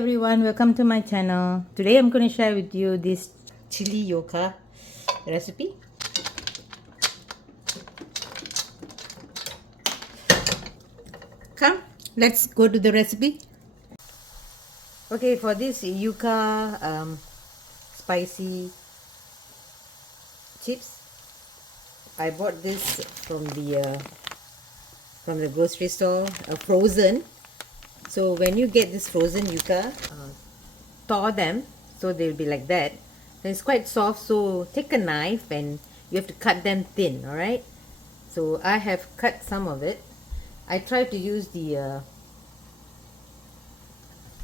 everyone, welcome to my channel. Today I'm going to share with you this chili yuca recipe. Come, let's go to the recipe. Okay, for this yuca spicy chips, I bought this from the grocery store, frozen. So when you get this frozen yuca, thaw them so they'll be like that. And it's quite soft, so take a knife and you have to cut them thin. All right, so I have cut some of it. I tried to use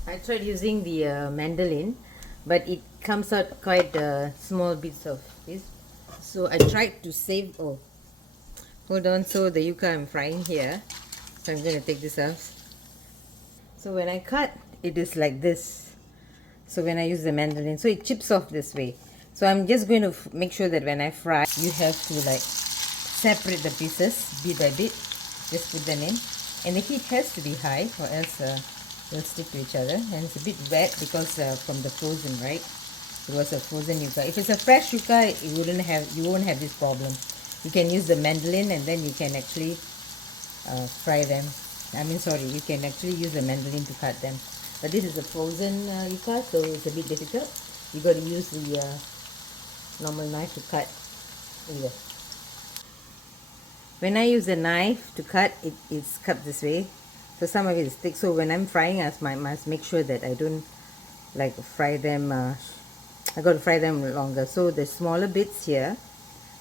I tried using the mandolin, but it comes out quite small bits of this, so I tried to save. Oh, hold on. So the yuca I'm frying here, so I'm going to take this out. So when I cut, it is like this. So when I use the mandolin, so it chips off this way. So I'm just going to make sure that when I fry, you have to like separate the pieces bit by bit. Just put them in, and the heat has to be high, or else they'll stick to each other. And it's a bit wet because from the frozen, right? It was a frozen yuca. If it's a fresh yuca, you won't have this problem. You can use the mandolin, and then you can actually fry them. You can actually use the mandolin to cut them. But this is a frozen yuca, so it's a bit difficult. You got to use the normal knife to cut. Either. When I use a knife to cut, it's cut this way. So some of it is thick. So when I'm frying, I must make sure that I don't like fry them. I got to fry them longer. So the smaller bits here.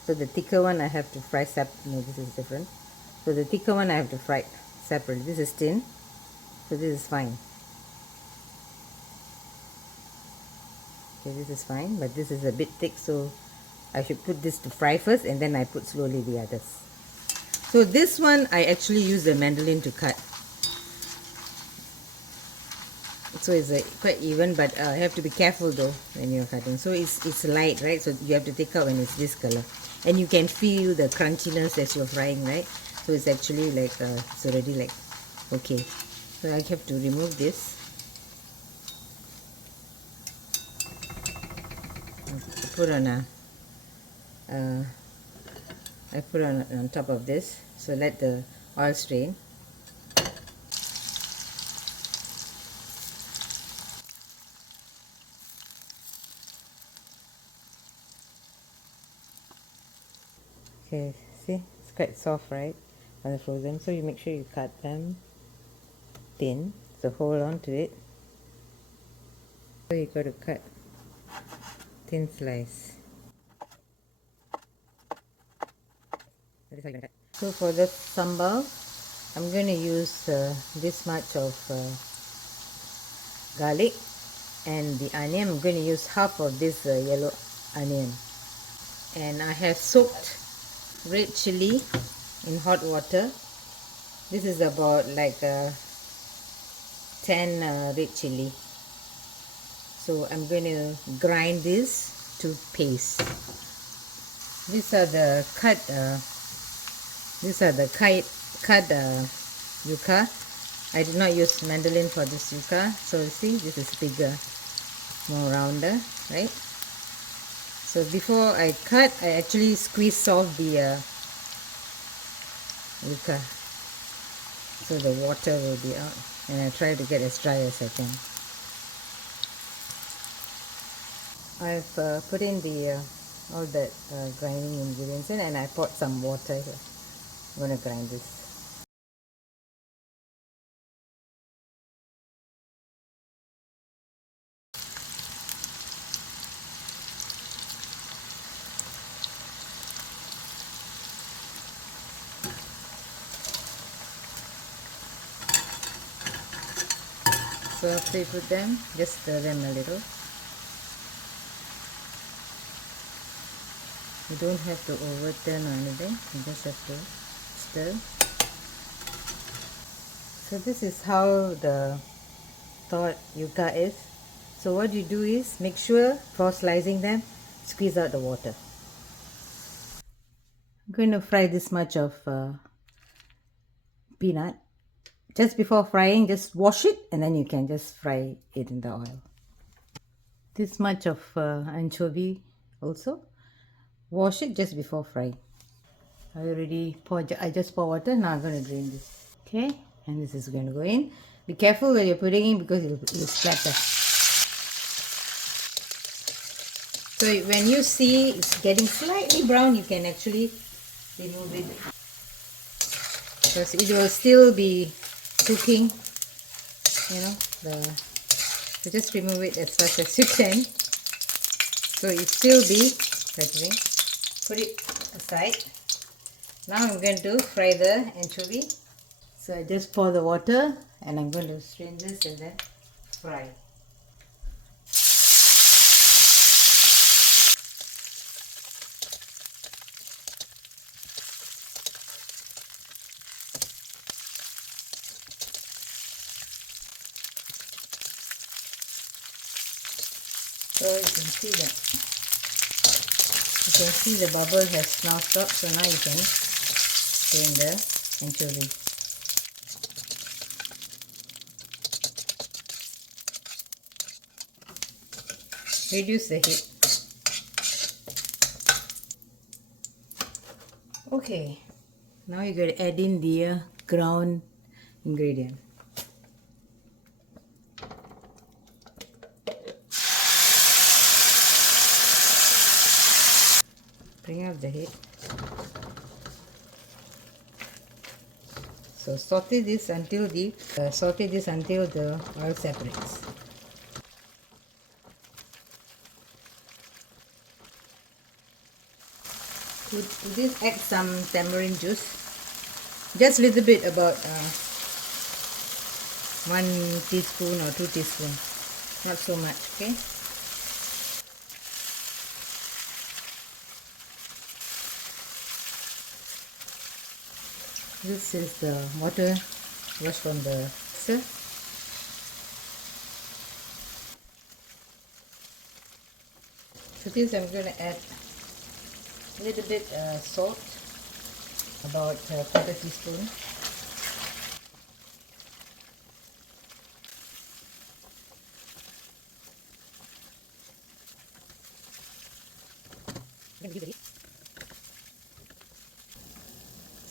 So the thicker one I have to fry separately. No, this is different. So the thicker one I have to fry separately. This is thin, so this is fine. Okay, this is fine, but this is a bit thick, so I should put this to fry first, and then I put slowly the others. So this one I actually use the mandolin to cut. So it's quite even, but you have to be careful though when you're cutting. So it's light, right? So you have to take out when it's this color, and you can feel the crunchiness as you're frying, right? So it's actually like it's already like okay. So I have to remove this. I put on top of this. So let the oil strain. Okay, see, it's quite soft, right? On the frozen, so you make sure you cut them thin. So hold on to it. So you got to cut thin slice. So for the sambal, I'm going to use this much of garlic, and the onion. I'm going to use half of this yellow onion, and I have soaked red chili in hot water. This is about like 10 red chili. So I'm going to grind this to paste. These are the cut yuca. I did not use mandolin for this yuca. So see, this is bigger, more rounder, right? So before I cut, I actually squeeze off the yuca, so the water will be out, and I try to get as dry as I can. I've put in the all that grinding ingredients in, and I poured some water here. I'm going to grind this. So after you put them, just stir them a little. You don't have to overturn or anything, you just have to stir. So this is how the thawed yuca is. So what you do is, make sure for slicing them, squeeze out the water. I'm going to fry this much of peanut Just before frying, just wash it and then you can just fry it in the oil. This much of anchovy also. Wash it just before frying. I already poured, I just pour water. Now I'm going to drain this. Okay, and this is going to go in. Be careful when you're putting in because it'll splatter. So when you see it's getting slightly brown, you can actually remove it. Because it will still be cooking, you know, so just remove it as fast as you can. So it still be cooking. Put it aside. Now I'm going to fry the anchovy. So I just pour the water and I'm going to strain this and then fry. So you can see that. You can see the bubble has now stopped. So now you can strain the anchovy. Reduce the heat. Okay, now you're going to add in the ground ingredient. Bring up the heat. So saute this until the oil separates. To this, add some tamarind juice. Just a little bit, about 1 teaspoon or 2 teaspoons. Not so much, okay? This is the water washed from the mixer. To this I'm going to add a little bit salt, about 1/4 teaspoon.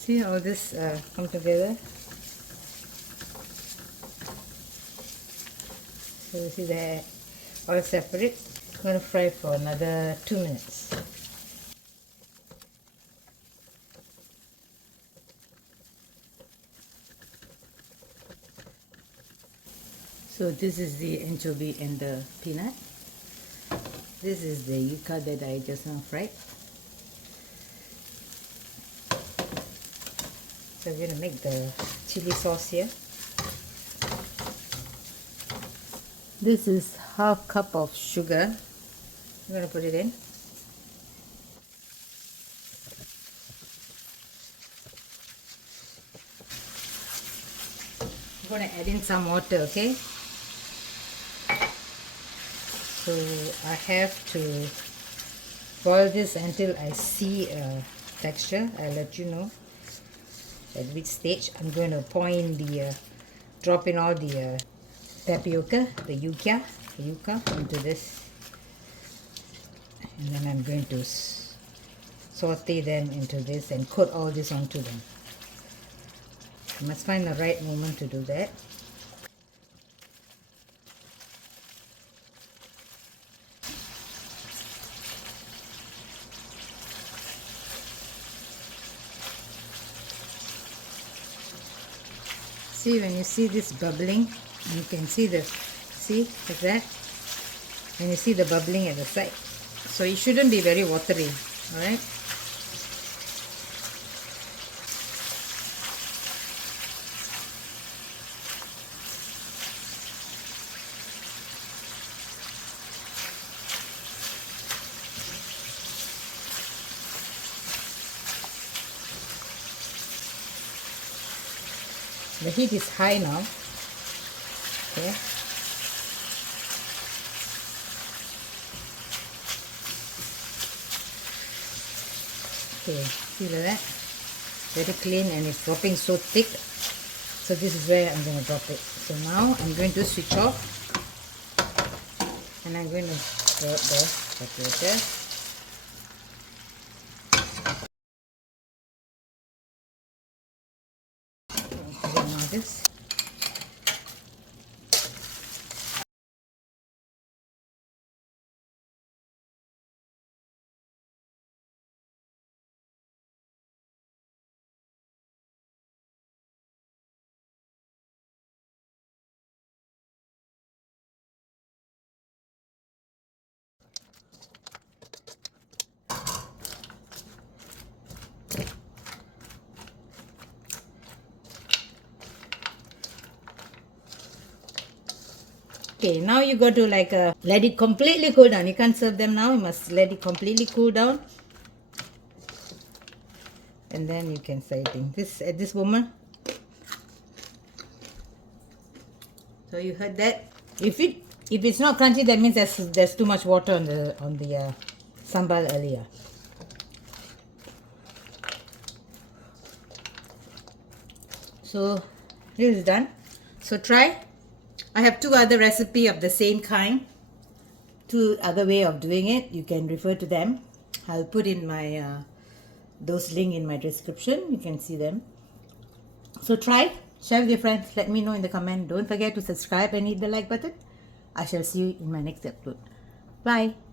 See how this come together. So you see the oil separate. I'm going to fry for another 2 minutes. So this is the anchovy and the peanut. This is the yuca that I just now fried. So we're going to make the chili sauce here. This is half cup of sugar. I'm going to put it in. I'm going to add in some water, okay? So I have to boil this until I see a texture. I'll let you know at which stage. I'm going to pour in drop in all the tapioca, the yuca into this, and then I'm going to saute them into this and coat all this onto them. You must find the right moment to do that. See, when you see this bubbling, you can see like that, when you see the bubbling at the side. So it shouldn't be very watery, alright? The heat is high now. Okay. Okay, see that? Very clean and it's dropping so thick. So this is where I'm going to drop it. So now I'm going to switch off and I'm going to drop the tapioca. Now this. Okay, now you got to like let it completely cool down. You can't serve them now. You must let it completely cool down, and then you can serve it. This at this moment. So you heard that. If it's not crunchy, that means there's too much water on the sambal earlier. So this is done. So try. I have 2 other recipe of the same kind. 2 other way of doing it. You can refer to them. I'll put in my those link in my description. You can see them. So try, share with your friends. Let me know in the comment. Don't forget to subscribe and hit the like button. I shall see you in my next upload. Bye.